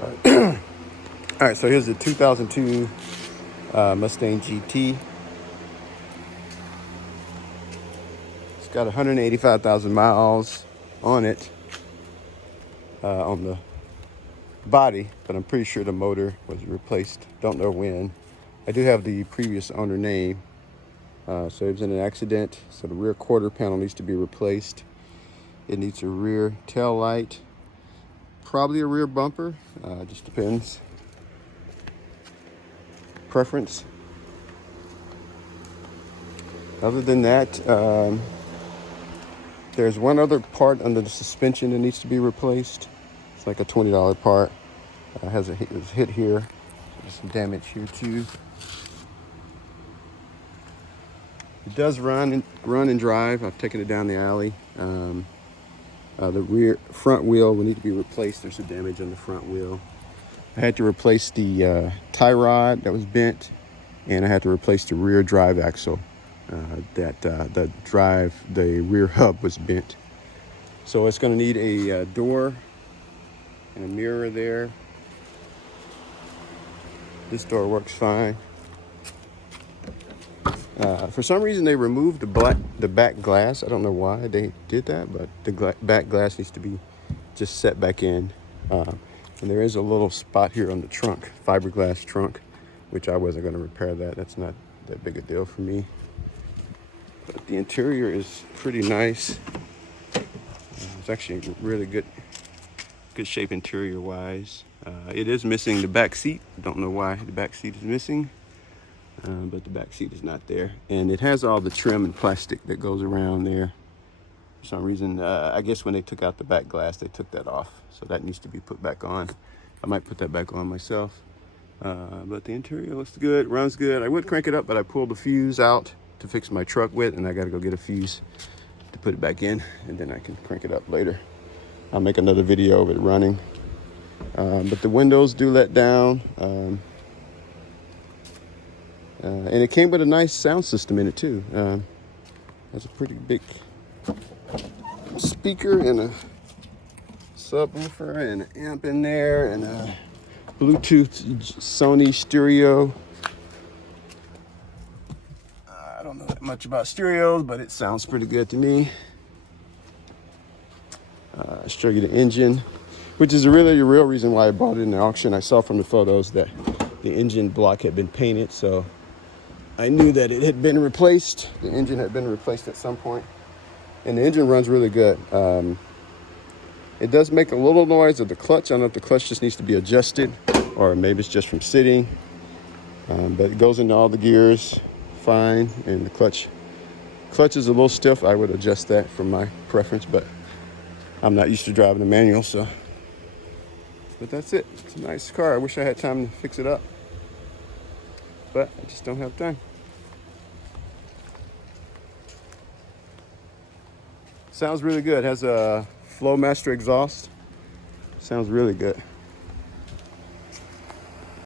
All right, so here's the 2002 Mustang GT. It's got 185,000 miles on it, on the body, but I'm pretty sure the motor was replaced. Don't know when. I do have the previous owner name. So it was in an accident, so the rear quarter panel needs to be replaced. It needs a rear tail light, probably a rear bumper, just depends. Preference. Other than that, there's one other part under the suspension that needs to be replaced. It's like a $20 part. It was hit here. There's some damage here too. It does run and drive. I've taken it down the alley. The front wheel will need to be replaced. There's some damage on the front wheel. I had to replace the tie rod that was bent, and I had to replace the rear drive axle. The rear hub was bent. So it's going to need a door and a mirror there. This door works fine. For some reason, they removed the back glass. I don't know why they did that, but the back glass needs to be just set back in. And there is a little spot here on the trunk, fiberglass trunk, which I wasn't going to repair that. That's not that big a deal for me. But the interior is pretty nice. It's actually really good shape interior-wise. It is missing the back seat. I don't know why the back seat is missing. But the back seat is not there, and it has all the trim and plastic that goes around there. For some reason, I guess when they took out the back glass, they took that off, so that needs to be put back on. I might put that back on myself. But the interior looks good, runs good. I would crank it up, but I pulled the fuse out to fix my truck with, and I got to go get a fuse to put it back in, and then I can crank it up later. I'll make another video of it running. But the windows do let down. And it came with a nice sound system in it too. Has a pretty big speaker and a subwoofer and an amp in there and a Bluetooth Sony stereo. I don't know that much about stereos, but it sounds pretty good to me. I'll show you the engine, which is really the real reason why I bought it in the auction. I saw from the photos that the engine block had been painted, so I knew that it had been replaced. The engine had been replaced at some point, and the engine runs really good. It does make a little noise of the clutch. I don't know if the clutch just needs to be adjusted, or maybe it's just from sitting. But it goes into all the gears fine, and the clutch is a little stiff. I would adjust that for my preference, but I'm not used to driving a manual, so. But that's it. It's a nice car. I wish I had time to fix it up, but I just don't have time. Sounds really good. Has a Flowmaster exhaust. Sounds really good.